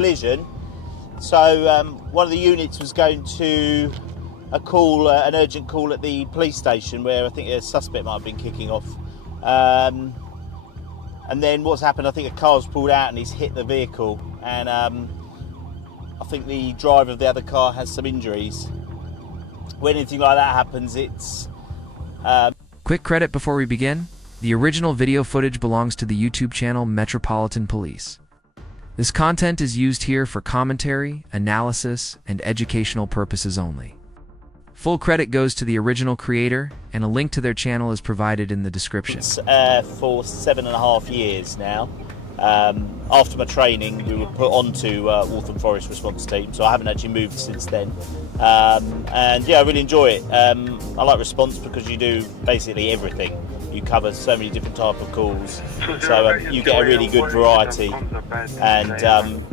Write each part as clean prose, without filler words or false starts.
Collision. So one of the units was going to a call, an urgent call at the police station where I think a suspect might have been kicking off. And then what's happened, I think a car's pulled out and he's hit the vehicle. And I think the driver of the other car has some injuries. When anything like that happens, it's... Quick credit before we begin. The original video footage belongs to the YouTube channel Metropolitan Police. This content is used here for commentary, analysis, and educational purposes only. Full credit goes to the original creator, and a link to their channel is provided in the description. It's for 7.5 years now. After my training, we were put onto Waltham Forest Response Team, so I haven't actually moved since then. And yeah, I really enjoy it. I like response because you do basically everything. You cover so many different type of calls, so you get a really good variety, and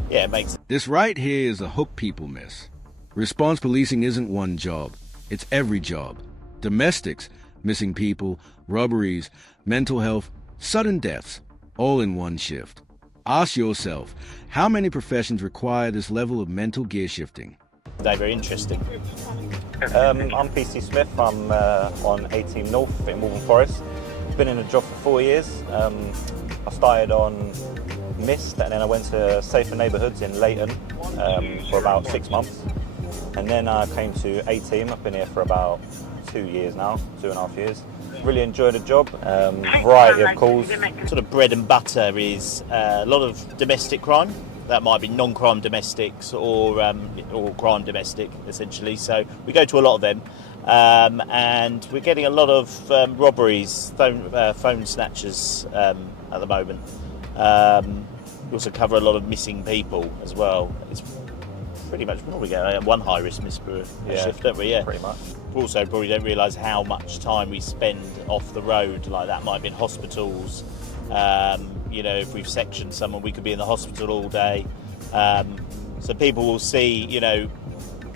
yeah, it makes... This right here is a hook people miss. Response policing isn't one job, it's every job. Domestics, missing people, robberies, mental health, sudden deaths, all in one shift. Ask yourself, how many professions require this level of mental gear shifting? They're very interesting. I'm PC Smith, I'm on 18 North in Waltham Forest. Been in the job for 4 years. I started on Mist and then I went to Safer Neighbourhoods in Leighton for about 6 months. And then I came to A-Team. I've been here for about 2 years now, 2.5 years. Really enjoy the job, variety of calls. Sort of bread and butter is a lot of domestic crime. That might be non-crime domestics or crime domestic, essentially. So we go to a lot of them. And we're getting a lot of robberies, phone snatchers at the moment. We also cover a lot of missing people as well. It's pretty much probably get one high-risk miss per shift, don't we? Yeah, pretty much. We also probably don't realise how much time we spend off the road. Like that might be in hospitals. You know, if we've sectioned someone, we could be in the hospital all day. So people will see, you know,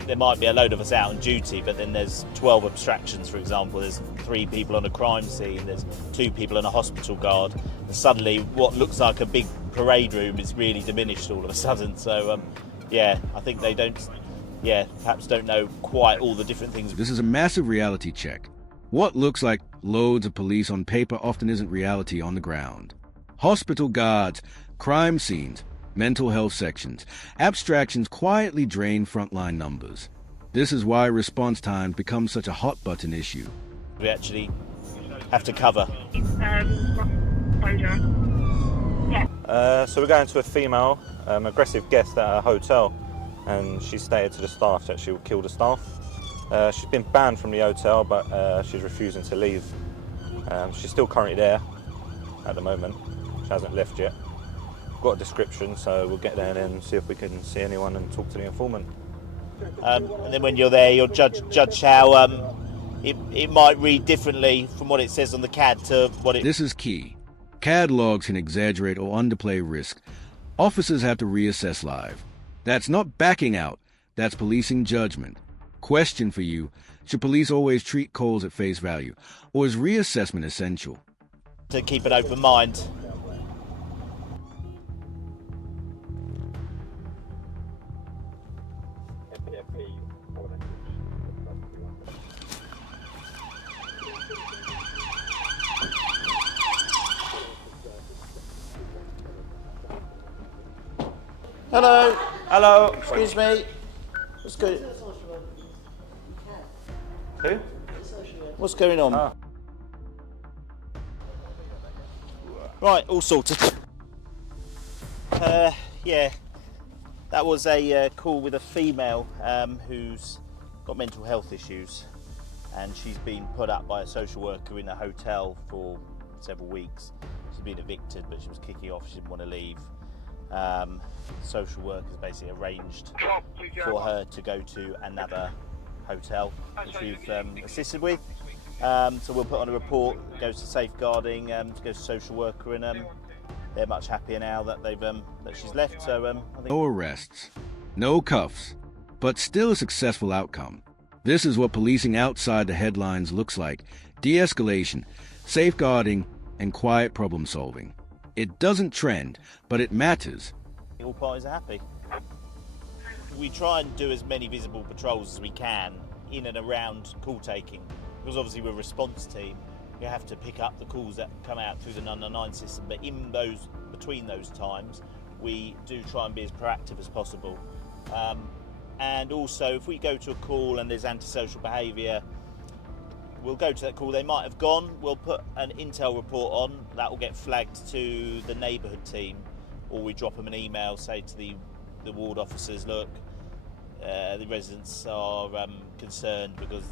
there might be a load of us out on duty, but then there's 12 abstractions, for example. There's 3 people on a crime scene, there's 2 people in a hospital guard, and suddenly what looks like a big parade room is really diminished all of a sudden. So, yeah, I think they don't, perhaps don't know quite all the different things. This is a massive reality check. What looks like loads of police on paper often isn't reality on the ground. Hospital guards, crime scenes, mental health sections, abstractions quietly drain frontline numbers. This is why response time becomes such a hot-button issue. We actually have to cover. So we're going to a female aggressive guest at a hotel, and she stated to the staff that she will kill the staff. She's been banned from the hotel, but she's refusing to leave. She's still currently there at the moment. She hasn't left yet. Got a description, so we'll get there and see if we can see anyone and talk to the informant. And then when you're there, you'll judge how it might read differently from what it says on the CAD to what it... This is key. CAD logs can exaggerate or underplay risk. Officers have to reassess live. That's not backing out, that's policing judgment. Question for you, should police always treat calls at face value, or is reassessment essential? To keep an open mind. Hello. Hello. Excuse me. What's going? Who? What's going on? Ah. Right, all sorted. Yeah, that was a call with a female who's got mental health issues, and she's been put up by a social worker in a hotel for several weeks. She's been evicted, but she was kicking off. She didn't want to leave. Social workers basically arranged for her to go to another hotel, which we've assisted with. So we'll put on a report, goes to safeguarding, goes to social worker, and they're much happier now that they've that she's left. So I think... No arrests, no cuffs, but still a successful outcome. This is what policing outside the headlines looks like: de-escalation, safeguarding, and quiet problem solving. It doesn't trend, but it matters. All parties are happy. we try and do as many visible patrols as we can in and around call taking, because obviously we're a response team. We have to pick up the calls that come out through the 999 system, but between those times, we do try and be as proactive as possible. And also, if we go to a call and there's antisocial behaviour, we'll go to that call. They might have gone. We'll put an intel report on that will get flagged to the neighbourhood team, or we drop them an email, say to the ward officers, look, the residents are concerned because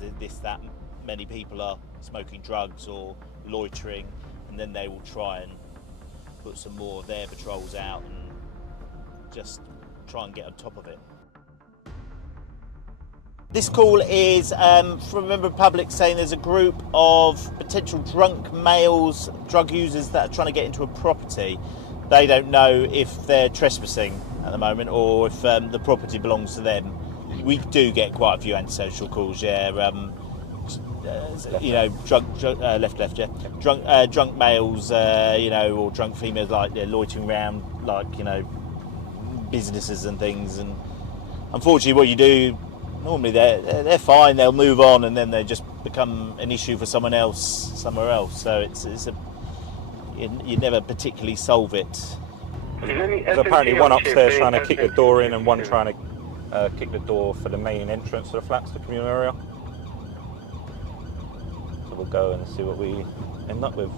that many people are smoking drugs or loitering, and then they will try and put some more of their patrols out and just try and get on top of it. This call is from a member of the public saying there's a group of potential drunk males, drug users that are trying to get into a property. They don't know if they're trespassing at the moment or if the property belongs to them. We do get quite a few antisocial calls, yeah. Drunk males, or drunk females, like they're loitering around, like, businesses and things. And unfortunately, what you do, normally they're fine, they'll move on, and then they just become an issue for someone else somewhere else. So you never particularly solve it. There's apparently one upstairs trying to kick the door in and one trying to kick the door for the main entrance to the flats, the communal area. So we'll go and see what we end up with.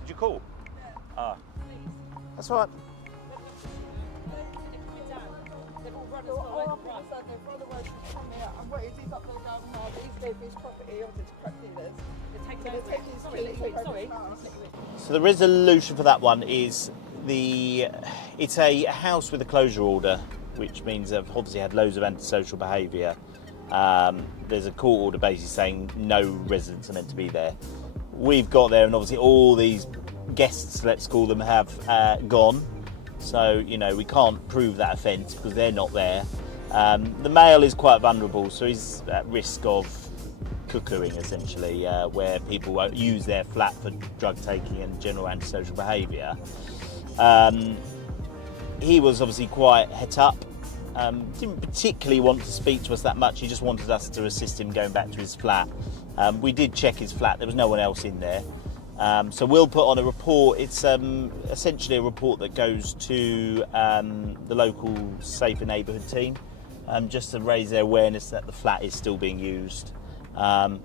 Did you call? Ah. That's all right. So the resolution for that one is it's a house with a closure order, which means they've obviously had loads of antisocial behaviour. There's a court order basically saying no residents are meant to be there. We've got there, and obviously all these guests, let's call them, have gone. So, we can't prove that offence because they're not there. The male is quite vulnerable, so he's at risk of cuckooing, essentially, where people won't use their flat for drug taking and general antisocial behaviour. He was obviously quite het up, didn't particularly want to speak to us that much. He just wanted us to assist him going back to his flat. We did check his flat, there was no one else in there. So we'll put on a report. It's essentially a report that goes to the local safer neighbourhood team, just to raise their awareness that the flat is still being used. And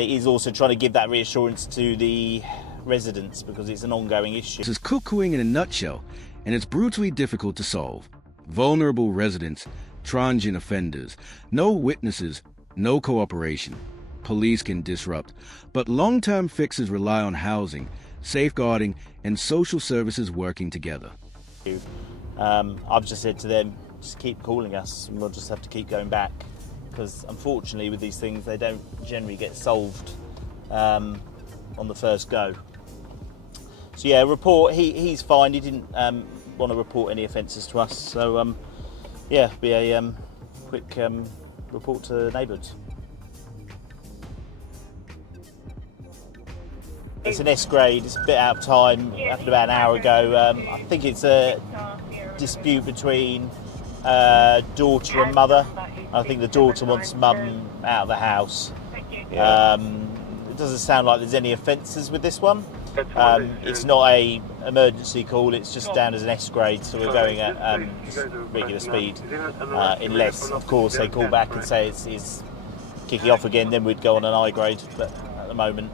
it is also trying to give that reassurance to the residents because it's an ongoing issue. This is cuckooing in a nutshell, and it's brutally difficult to solve. Vulnerable residents, transient offenders, no witnesses, no cooperation. Police can disrupt, but long-term fixes rely on housing, safeguarding, and social services working together. I've just said to them, just keep calling us, and we'll just have to keep going back, because unfortunately with these things they don't generally get solved on the first go. So yeah, report. He's fine. He didn't want to report any offences to us. So yeah, be a quick report to neighbours. It's an S grade, it's a bit out of time, happened about an hour ago. I think it's a dispute between daughter and mother. I think the daughter wants mum out of the house. It doesn't sound like there's any offences with this one. It's not a emergency call, it's just down as an S grade, so we're going at just regular speed. Unless, of course, they call back and say it's kicking off again, then we'd go on an I grade, but at the moment,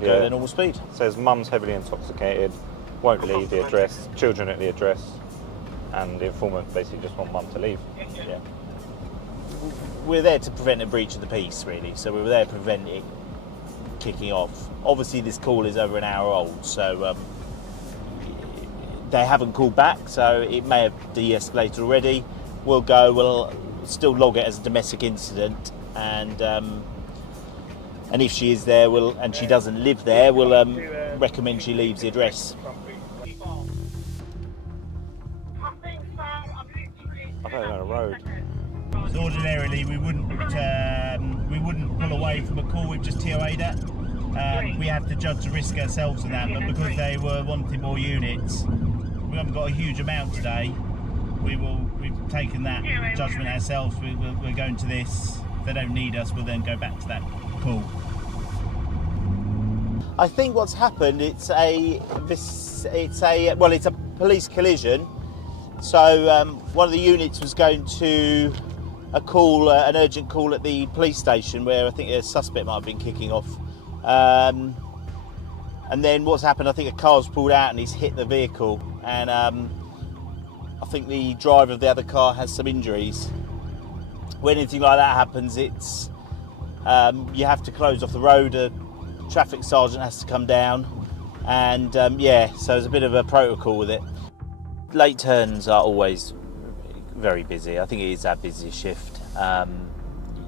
go at normal speed. It says mum's heavily intoxicated, won't leave the address, children at the address, and the informant basically just want mum to leave. Yeah. We're there to prevent a breach of the peace, really, so we're there to prevent it kicking off. Obviously this call is over an hour old, so they haven't called back, so it may have de-escalated already. We'll still log it as a domestic incident, and if she is there, and she doesn't live there, we'll recommend she leaves the address. I don't know the road. So ordinarily we wouldn't pull away from a call we've just TOA'd at. We have to judge the risk ourselves in that, but because they were wanting more units, we haven't got a huge amount today. We've taken that judgment ourselves. We're going to this. If they don't need us, we'll then go back to that call. I think what's happened, it's a police collision. So one of the units was going to a call, an urgent call at the police station where I think a suspect might have been kicking off. And then what's happened, I think a car's pulled out and he's hit the vehicle, and I think the driver of the other car has some injuries. When anything like that happens, it's you have to close off the road. A traffic sergeant has to come down, and yeah, so there's a bit of a protocol with it. Late turns are always very busy. I think it is our busiest shift.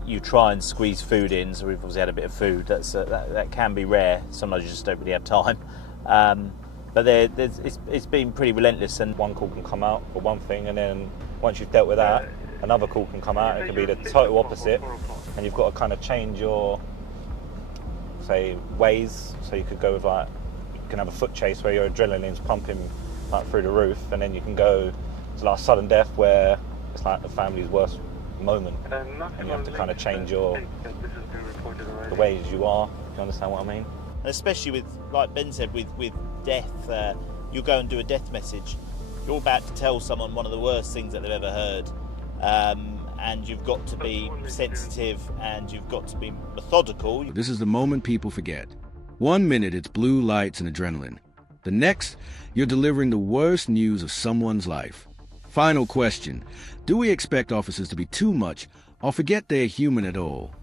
You try and squeeze food in, so we've obviously had a bit of food. That can be rare. Sometimes you just don't really have time. But it's been pretty relentless. And one call can come out for one thing, and then once you've dealt with that, another call can come out. It can be the total opposite, and you've got to kind of change your, say, ways. So you could go with you can have a foot chase where your adrenaline's pumping through the roof, and then you can go to like sudden death where it's like the family's worst moment, and you have to kind of change the ways you are. Do you understand what I mean? Especially with, like Ben said, with death, you'll go and do a death message. You're about to tell someone one of the worst things that they've ever heard, and you've got to be sensitive and you've got to be methodical. This is the moment people forget. 1 minute it's blue lights and adrenaline. The next, you're delivering the worst news of someone's life. Final question. Do we expect officers to be too much or forget they're human at all?